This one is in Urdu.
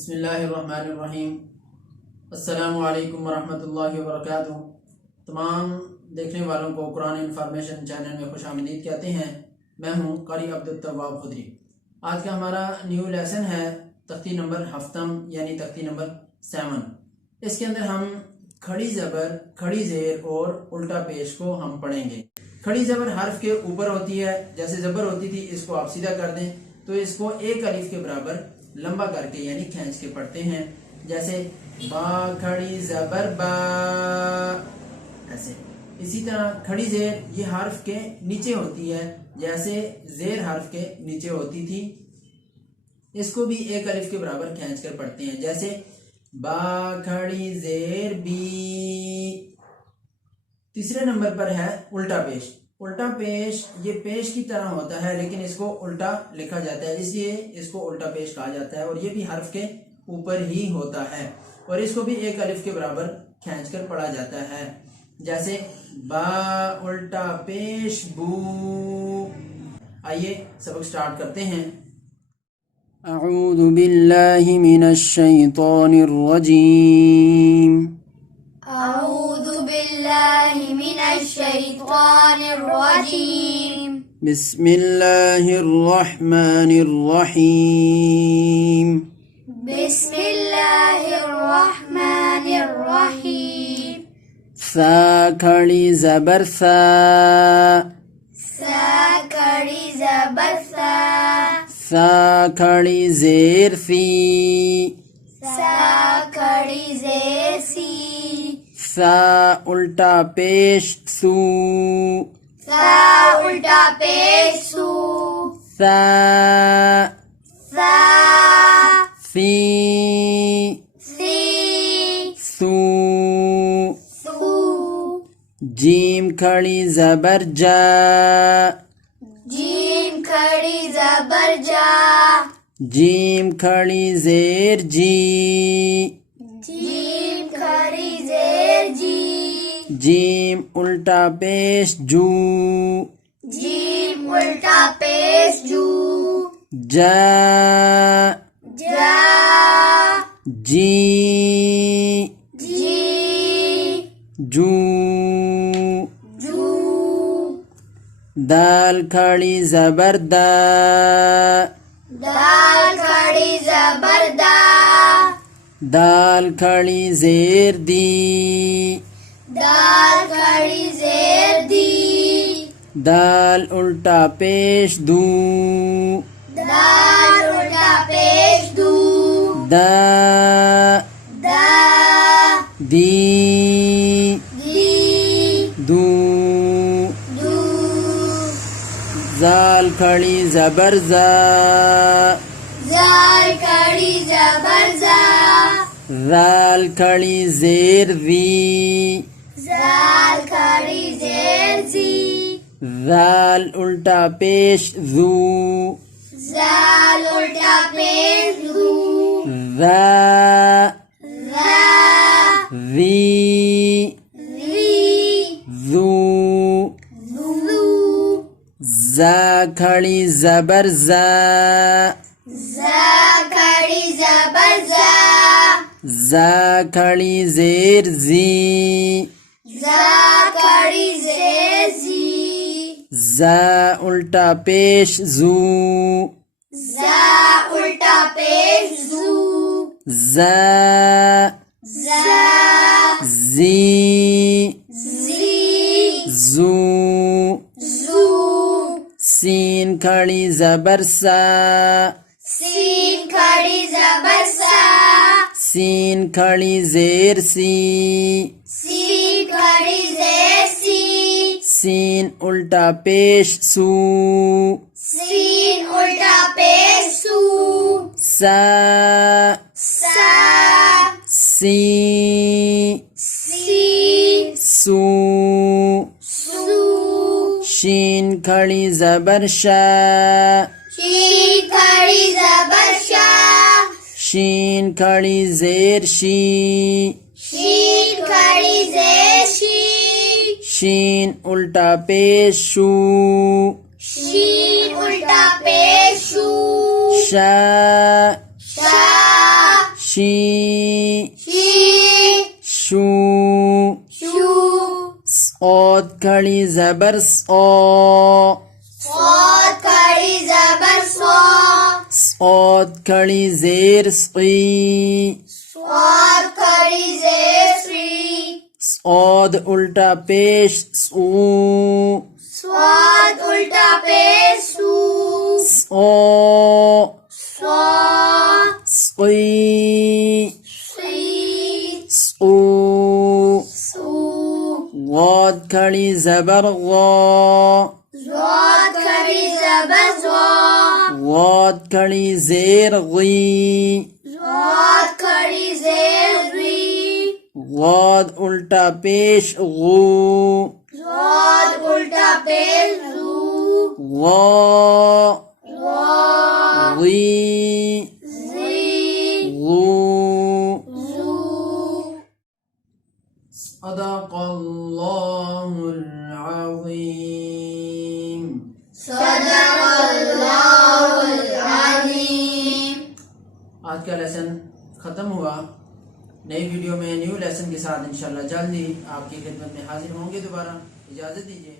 بسم اللہ الرحمن الرحیم۔ السلام علیکم ورحمۃ اللہ وبرکاتہ۔ تمام دیکھنے والوں کو قرآن انفارمیشن چینل میں خوش آمدید کہتے ہیں۔ میں ہوں قاری عبدالتواب خدری۔ آج کا ہمارا نیو لیسن ہے تختی نمبر ہفتم یعنی تختی نمبر 7۔ اس کے اندر ہم کھڑی زبر، کھڑی زیر اور الٹا پیش کو ہم پڑھیں گے۔ کھڑی زبر حرف کے اوپر ہوتی ہے، جیسے زبر ہوتی تھی اس کو آپ سیدھا کر دیں تو اس کو ایک الف کے برابر لمبا کر کے یعنی کھینچ کے پڑھتے ہیں، جیسے با کھڑی زبر با، ایسے۔ اسی طرح کھڑی زیر یہ حرف کے نیچے ہوتی ہے، جیسے زیر حرف کے نیچے ہوتی تھی، اس کو بھی ایک الف کے برابر کھینچ کر پڑھتے ہیں، جیسے با کھڑی زیر بی۔ تیسرے نمبر پر ہے الٹا پیش۔ الٹا پیش یہ پیش کی طرح ہوتا ہے لیکن اس کو الٹا لکھا جاتا ہے، اس لیے اس کو الٹا پیش کہا جاتا ہے، اور یہ بھی حرف کے اوپر ہی ہوتا ہے، اور اس کو بھی ایک الف کے برابر کھینچ کر پڑھا جاتا ہے، جیسے با الٹا پیش بو۔ آئیے سبق سٹارٹ کرتے ہیں۔ اعوذ باللہ من الشیطان الرجیم۔ اعوذ باللہ من الشیطان الرجیم۔ بسم اللہ الرحمن الرحیم۔ بسم اللہ الرحمن الرحیم۔ ثا کھڑی زبر ثا، سا کھڑی زبر سا، ثا کھڑی زیر سی، سا کھڑی زیر سی، ثا الٹا پیش سو، سا الٹا پیش سو، ثا سا سی سی سو، سو، جیم کھڑی زبر جا، جیم کھڑی زبر جا، جیم کھڑی زیر جی، جیم کھڑی زیر جی، جیم الٹا پیش جو، جیم الٹا پیش جو، جا جا جی جی جو، جو، دال کھڑی زبر دا، دال کھڑی زبر دا، دال کھڑی زیر دی، دال کھڑی زیر دی، دال الٹا پیش دو، دال الٹا پیش دو، دا دا دی دی دو، دو، زال کھڑی زبر زا، زال کھڑی زبر زا، زال کھڑی زیر زی، زال کھڑی زیر زی، زال الٹا پیش زو، زال الٹا پیش زو، زا زا زی زی زو، زو، زا کھڑی زبر زا، زا کھڑی زبر زا، زا کھڑی زیر زی، زا کھڑی زیر زی، زا الٹا پیش زو، زا الٹا پیش زو، زا زا زی زی زو، زو، سین کھڑی زبر سا، سین کھڑی زبر سا، سین کھڑی زیر سی، سین کھڑی زیر سی، سین الٹا پیش سو، سین الٹا پیش سو، سا سا سی سی سو، سو، شین کھڑی زبر شا، شین کھڑی زبر شا، شین کھڑی زیر شی، شین کھڑی زیر شی، شین الٹا پیش شو، شین الٹا پیش شو، شا شا شی شی شو شو صاد کھڑی زبر صا صاد کھڑی زبر صا صاد کھڑی زیر صی صاد کھڑی زیر سی صاد الٹا پیش سو صاد الٹا پیش سو صا صا صی سی صو سو غاد کھڑی زبر غا زاد کھڑی زبر زا غاد کھڑی زیر غی زاد کھڑی زیر زی غاد الٹا پیش غو زاد الٹا پیش زو غا غا غی زی غو زو صدق اللہ العظیم. صدق اللہ العظیم. آج کا لیسن ختم ہوا. نئی ویڈیو میں نیو لیسن کے ساتھ انشاءاللہ جلدی آپ کی خدمت میں حاضر ہوں گے. دوبارہ اجازت دیجیے.